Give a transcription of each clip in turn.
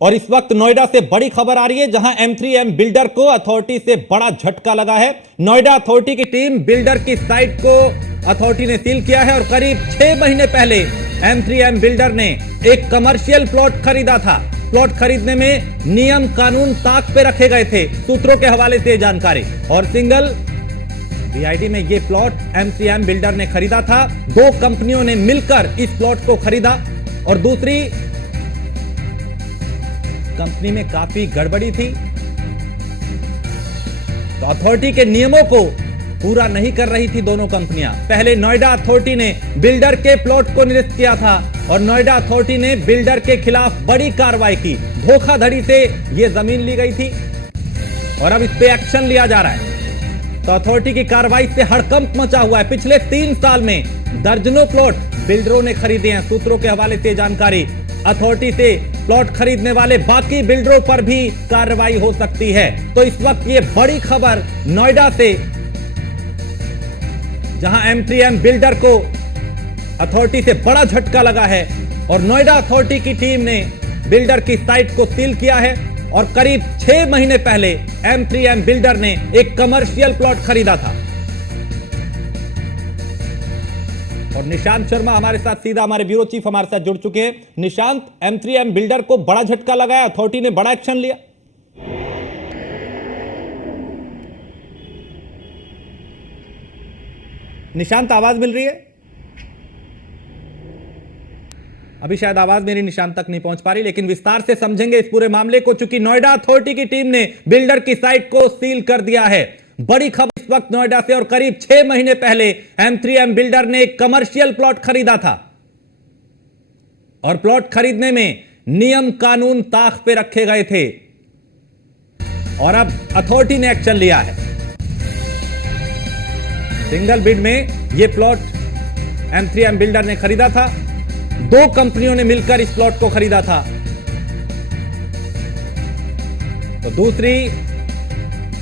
और इस वक्त नोएडा से बड़ी खबर आ रही है, जहां M3M बिल्डर को अथॉरिटी से बड़ा झटका लगा है। नोएडा अथॉरिटी की टीम बिल्डर की साइट को अथॉरिटी ने सील किया है और करीब 6 महीने पहले M3M बिल्डर ने एक कमर्शियल प्लॉट खरीदा था। प्लॉट खरीदने में नियम कानून ताक पे रखे गए थे, सूत्रों के हवाले से जानकारी। और सिंगल बीआईडी में यह प्लॉट M3M बिल्डर ने खरीदा था। 2 कंपनियों ने मिलकर इस प्लॉट को खरीदा और दूसरी कंपनी में काफी गड़बड़ी थी, तो अथॉरिटी के नियमों को पूरा नहीं कर रही थी दोनों कंपनियां। पहले नोएडा अथॉरिटी ने बिल्डर के प्लॉट को निरस्त किया था और नोएडा अथॉरिटी ने बिल्डर के खिलाफ बड़ी कार्रवाई की। धोखाधड़ी से यह जमीन ली गई थी और अब इस पे एक्शन लिया जा रहा है। तो अथॉरिटी की कार्रवाई से हड़कंप मचा हुआ है। पिछले 3 साल में दर्जनों प्लॉट बिल्डरों ने खरीदे हैं, सूत्रों के हवाले से जानकारी। अथॉरिटी से प्लॉट खरीदने वाले बाकी बिल्डरों पर भी कार्रवाई हो सकती है। तो इस वक्त ये बड़ी खबर नोएडा से, जहां M3M बिल्डर को अथॉरिटी से बड़ा झटका लगा है और नोएडा अथॉरिटी की टीम ने बिल्डर की साइट को सील किया है और करीब 6 महीने पहले M3M बिल्डर ने एक कमर्शियल प्लॉट खरीदा था। और निशांत शर्मा हमारे साथ सीधा, हमारे ब्यूरो चीफ हमारे साथ जुड़ चुके हैं। निशांत, M3M बिल्डर को बड़ा झटका लगाया, अथॉरिटी ने बड़ा एक्शन लिया। निशांत, आवाज मिल रही है? अभी शायद आवाज मेरी निशांत तक नहीं पहुंच पा रही, लेकिन विस्तार से समझेंगे इस पूरे मामले को, चूंकि नोएडा अथॉरिटी की टीम ने बिल्डर की साइट को सील कर दिया है। बड़ी खबर इस वक्त नोएडा से, और करीब 6 महीने पहले M3M बिल्डर ने एक कमर्शियल प्लॉट खरीदा था और प्लॉट खरीदने में नियम कानून ताक पे रखे गए थे और अब अथॉरिटी ने एक्शन लिया है। सिंगल बिड में यह प्लॉट M3M बिल्डर ने खरीदा था। 2 कंपनियों ने मिलकर इस प्लॉट को खरीदा था, तो दूसरी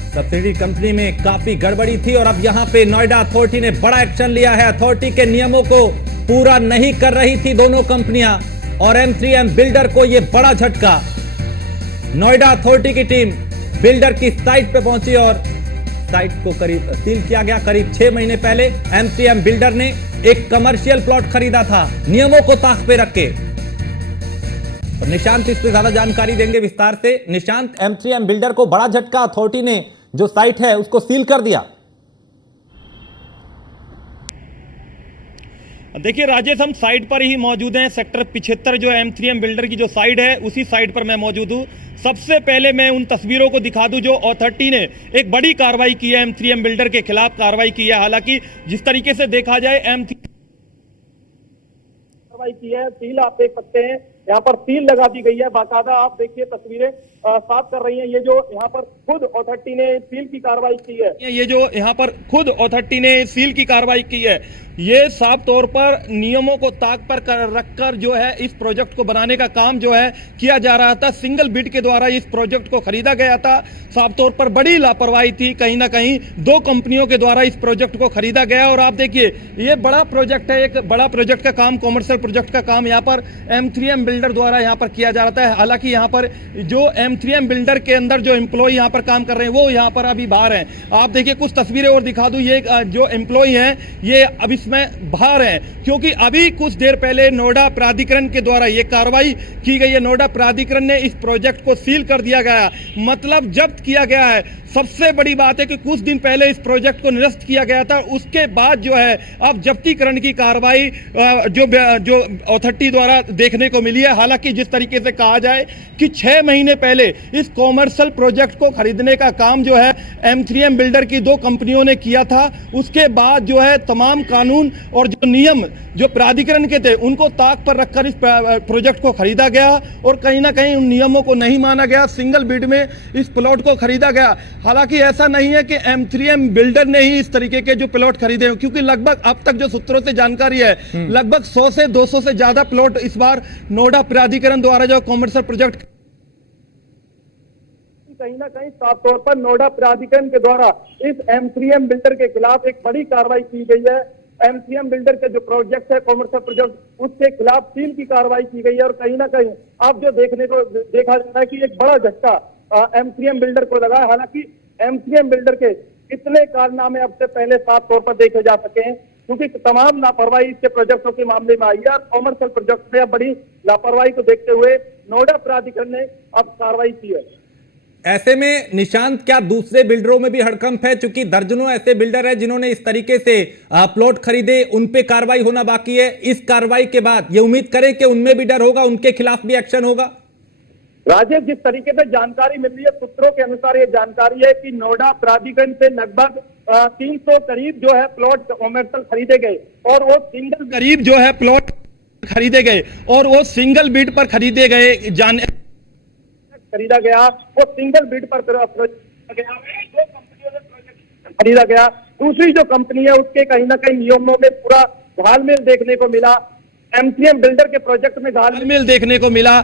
सब्सिडी कंपनी में काफी गड़बड़ी थी और अब यहां पे नोएडा अथॉरिटी ने बड़ा एक्शन लिया है। अथॉरिटी के नियमों को पूरा नहीं कर रही थी दोनों कंपनियां और M3M बिल्डर को यह बड़ा झटका। नोएडा अथॉरिटी की टीम बिल्डर की साइट पे पहुंची और साइट को करीब सील किया गया। करीब 6 महीने पहले M3M बिल्डर ने एक कमर्शियल प्लॉट खरीदा था, नियमों को ताक पे रख के। तो निशांत इस पे ज्यादा जानकारी देंगे विस्तार से। निशांत, M3M बिल्डर को बड़ा झटका, अथॉरिटी ने जो साइट है उसको सील कर दिया। देखिए राजेश, हम साइट पर ही मौजूद हैं। सेक्टर 75 जो M3M बिल्डर की जो साइट है, उसी साइट पर मैं मौजूद हूं। सबसे पहले मैं उन तस्वीरों को दिखा दूं जो अथॉरिटी ने एक बड़ी कार्रवाई की है, M3M बिल्डर के खिलाफ कार्रवाई की है। हालांकि जिस तरीके से देखा जाए कार्रवाई की है, सील आप देख सकते हैं, यहाँ पर सील लगा दी गई है बाकायदा। आप देखिए तस्वीरें साफ कर रही हैं। ये जो यहाँ पर खुद अथॉरिटी ने सील की कार्रवाई की है, ये जो यहाँ पर खुद अथॉरिटी ने सील की कार्रवाई की है, ये साफ तौर पर नियमों को ताक पर रखकर जो है इस प्रोजेक्ट को बनाने का काम जो है किया जा रहा था। सिंगल बिड के द्वारा इस प्रोजेक्ट को खरीदा गया था। साफ तौर पर बड़ी लापरवाही थी, कहीं ना कहीं 2 कंपनियों के द्वारा इस प्रोजेक्ट को खरीदा गया। और आप देखिए, ये बड़ा प्रोजेक्ट है, एक बड़ा प्रोजेक्ट का काम, कॉमर्शियल प्रोजेक्ट का काम यहाँ पर M3M बिल्डर द्वारा यहाँ पर किया जा रहा है। हालांकि यहाँ पर जो M3M बिल्डर के अंदर जो एम्प्लॉय यहाँ पर काम कर रहे हैं वो यहाँ पर अभी बाहर हैं। आप देखिए, कुछ तस्वीरें और दिखा दूं। ये जो एम्प्लॉय हैं ये अब इसमें बाहर हैं, क्योंकि अभी कुछ देर पहले नोएडा प्राधिकरण के द्वारा ये कार्रवाई की गई है। नोएडा प्राधिकरण ने इस प्रोजेक्ट को सील कर दिया गया, मतलब जब्त किया गया है। सबसे बड़ी बात है कि कुछ दिन पहले इस प्रोजेक्ट को निरस्त किया गया था, उसके बाद जो है अब जब्तीकरण की कार्रवाई जो अथॉरिटी द्वारा देखने को मिली है। हालांकि जिस तरीके से कहा जाए कि 6 महीने पहले इस कॉमर्शियल प्रोजेक्ट को खरीदने का काम जो है M3M बिल्डर की 2 कंपनियों ने किया था, उसके बाद जो है तमाम कानून और जो नियम जो प्राधिकरण के थे उनको ताक पर रखकर इस प्रोजेक्ट को खरीदा गया और कहीं ना कहीं उन नियमों को नहीं माना गया। सिंगल बिड में इस प्लॉट को खरीदा गया। हालांकि ऐसा नहीं है कि M3M बिल्डर ने ही इस तरीके के जो प्लॉट खरीदे हैं, क्योंकि लगभग अब तक जो सूत्रों से जानकारी है, लगभग 100 से 200 से ज्यादा प्लॉट इस बार नोएडा प्राधिकरण द्वारा जो कमर्शियल प्रोजेक्ट कहीं ना कहीं साफ तौर पर नोएडा प्राधिकरण के द्वारा इस M3M बिल्डर के खिलाफ एक बड़ी कार्रवाई की गई है। एमसीएम बिल्डर के जो प्रोजेक्ट है, कॉमर्शियल प्रोजेक्ट, उसके खिलाफ सील की कार्रवाई की गई है। और कहीं ना कहीं आप जो देखा जा रहा है कि एक बड़ा झटका एमसीएम बिल्डर को लगा है। हालांकि एमसीएम बिल्डर के कितने कारनामे अब से पहले साफ तौर पर देखे जा सके हैं, क्योंकि तमाम लापरवाही इसके प्रोजेक्टों के मामले में आई है। कॉमर्शियल प्रोजेक्ट में बड़ी लापरवाही को देखते हुए नोएडा प्राधिकरण ने अब कार्रवाई की है। ऐसे में निशांत, क्या दूसरे बिल्डरों में भी हड़कंप है? क्योंकि दर्जनों ऐसे बिल्डर हैं जिन्होंने इस तरीके से प्लॉट खरीदे, उन पे कार्रवाई होना बाकी है। इस कार्रवाई के बाद ये उम्मीद करें कि उनमें भी डर होगा, उनके खिलाफ भी एक्शन होगा। राजेश, जिस तरीके से जानकारी मिल रही है, सूत्रों के अनुसार ये जानकारी है कि नोएडा प्राधिकरण से लगभग 300 करीब जो है प्लॉट कॉमर्शियल खरीदे गए, और वो सिंगल करीब जो है प्लॉट खरीदे गए और वो सिंगल बिड पर खरीदे गए खरीदा गया, वो सिंगल बिड पर गया। दो कंपनियों ने प्रोजेक्ट खरीदा गया। दूसरी जो कंपनी है उसके कहीं ना कहीं नियमों में पूरा घालमेल देखने को मिला। एमसीएम बिल्डर के प्रोजेक्ट में घालमेल देखने को मिला।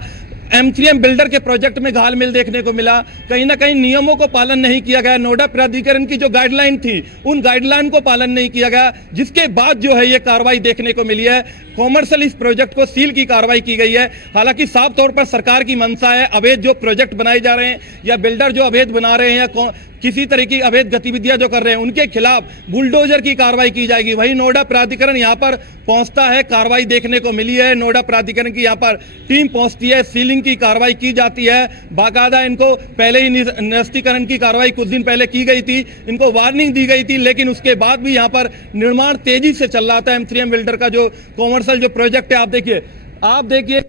एमसीएम बिल्डर के प्रोजेक्ट में घालमेल देखने को मिला। कहीं ना कहीं नियमों को पालन नहीं किया गया। नोएडा प्राधिकरण की जो गाइडलाइन थी, उन गाइडलाइन को पालन नहीं किया गया, जिसके बाद जो है ये कार्रवाई देखने को मिली है। कॉमर्शियल इस प्रोजेक्ट को सील की कार्रवाई की गई है। हालांकि साफ तौर पर सरकार की मंशा है, अवैध जो प्रोजेक्ट बनाए जा रहे हैं या बिल्डर जो अवैध बना रहे हैं या किसी तरह की अवैध गतिविधियां जो कर रहे हैं, उनके खिलाफ बुलडोजर की कार्रवाई की जाएगी। वही नोएडा प्राधिकरण यहां पर पहुंचता है, कार्रवाई देखने को मिली है। नोएडा प्राधिकरण की यहां पर टीम पहुंचती है, सीलिंग की कार्रवाई की जाती है। बाकायदा इनको पहले ही निरस्तीकरण की कार्रवाई कुछ दिन पहले की गई थी, इनको वार्निंग दी गई थी, लेकिन उसके बाद भी यहां पर निर्माण तेजी से चल रहा था। एमसीएम बिल्डर का जो कॉमर्शियल जो प्रोजेक्ट है, आप देखिए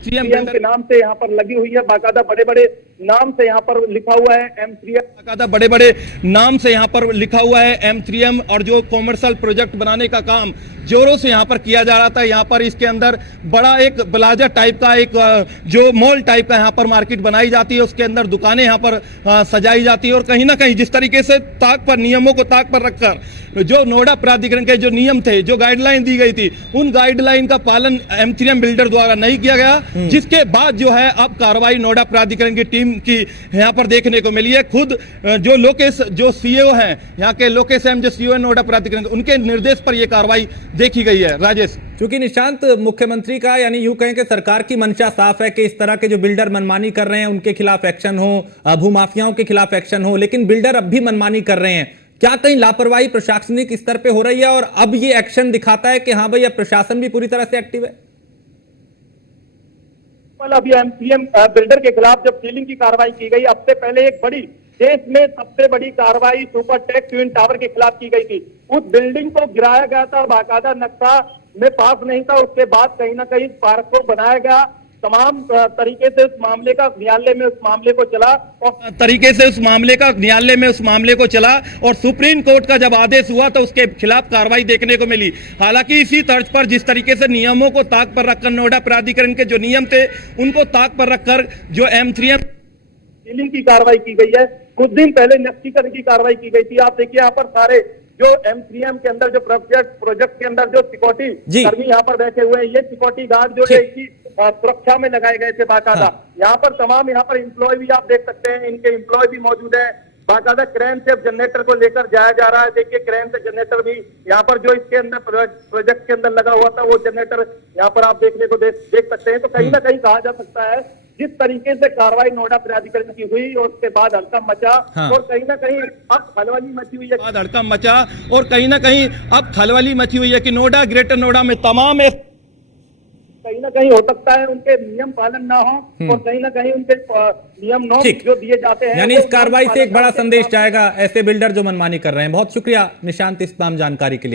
सीएम के नाम से यहाँ पर लगी हुई है, बाकायदा बड़े बड़े नाम से यहाँ पर लिखा हुआ है M3M। बाकायदा बड़े बड़े नाम से यहाँ पर लिखा हुआ है M3M, और जो कॉमर्शियल प्रोजेक्ट बनाने का काम जोरों से यहाँ पर किया जा रहा था। यहाँ पर इसके अंदर बड़ा एक प्लाजा टाइप का एक जो मॉल टाइप का यहाँ पर मार्केट बनाई जाती है, उसके अंदर दुकानें यहाँ पर सजाई जाती है। और कहीं ना कहीं जिस तरीके से ताक पर, नियमों को ताक पर रखकर जो नोएडा प्राधिकरण के जो नियम थे, जो गाइडलाइन दी गई थी, उन गाइडलाइन का पालन M3M बिल्डर द्वारा नहीं किया गया, जिसके बाद जो है अब कार्रवाई नोएडा प्राधिकरण की टीम की यहाँ पर देखने को मिली है। खुद जो लोकेश जो सीईओ हैं, यहाँ के लोकेश एम जो सीईओ है नोएडा प्राधिकरण, उनके निर्देश पर यह कार्रवाई देखी गई है। राजेश, क्योंकि निशांत, मुख्यमंत्री का यानी यूं कहें कि सरकार की मंशा साफ है कि इस तरह के जो बिल्डर मनमानी कर रहे हैं उनके खिलाफ एक्शन हो, भूमाफियाओं के खिलाफ एक्शन हो, लेकिन बिल्डर अब भी मनमानी कर रहे हैं। क्या कहीं लापरवाही प्रशासनिक स्तर पे हो रही है और अब ये एक्शन दिखाता है कि हाँ भाई, अब प्रशासन भी पूरी तरह से एक्टिव है? अभी एमसीएम बिल्डर के खिलाफ जब सीलिंग की कार्रवाई की गई, अब से पहले एक बड़ी, देश में सबसे बड़ी कार्रवाई सुपरटेक ट्विन टावर के खिलाफ की गई थी। उस बिल्डिंग को गिराया गया था, बाकायदा नक्शा में पास नहीं था। उसके बाद कहीं ना कहीं पार्क को बनाया गया। तमाम तरीके से उस मामले का न्यायालय में उस मामले को चला और सुप्रीम कोर्ट का जब आदेश हुआ तो उसके खिलाफ कार्रवाई देखने को मिली। हालांकि इसी तर्ज पर जिस तरीके से नियमों को ताक पर रखकर नोएडा प्राधिकरण के जो नियम थे उनको ताक पर रखकर जो M3M सीलिंग की कार्रवाई की गई है, कुछ दिन पहले निरस्तीकरण की कार्रवाई की गई थी। आप देखिए यहाँ पर सारे जो M3M के अंदर जो प्रोजेक्ट के अंदर जो सिक्योरिटी कर्मी यहाँ पर बैठे हुए हैं, ये सिक्योरिटी गार्ड जो है इसकी सुरक्षा में लगाए गए थे बाकायदा। यहाँ पर तमाम यहाँ पर एम्प्लॉय भी आप देख सकते हैं, इनके एम्प्लॉय भी मौजूद है। बाकायदा क्रेन से जनरेटर को लेकर जाया जा रहा है। देखिए क्रेन से जनरेटर भी यहाँ पर जो इसके अंदर प्रोजेक्ट के अंदर लगा हुआ था, वो जनरेटर यहाँ पर आप देखने को देख सकते हैं। तो कहीं ना कहीं कहा जा सकता है जिस तरीके से कार्रवाई नोएडा प्राधिकरण की हुई और उसके बाद हड़कंप मचा, और कहीं ना कहीं अब खलबली मची हुई है। हड़कंप मचा और कहीं ना कहीं अब खलबली मची हुई है कि नोएडा, ग्रेटर नोएडा में तमाम कहीं ना कहीं हो सकता है उनके नियम पालन ना हो और कहीं ना कहीं उनके नियम जो दिए जाते हैं, यानी इस कार्रवाई से एक बड़ा संदेश जाएगा ऐसे बिल्डर जो मनमानी कर रहे हैं। बहुत शुक्रिया निशांत इस तमाम जानकारी के लिए।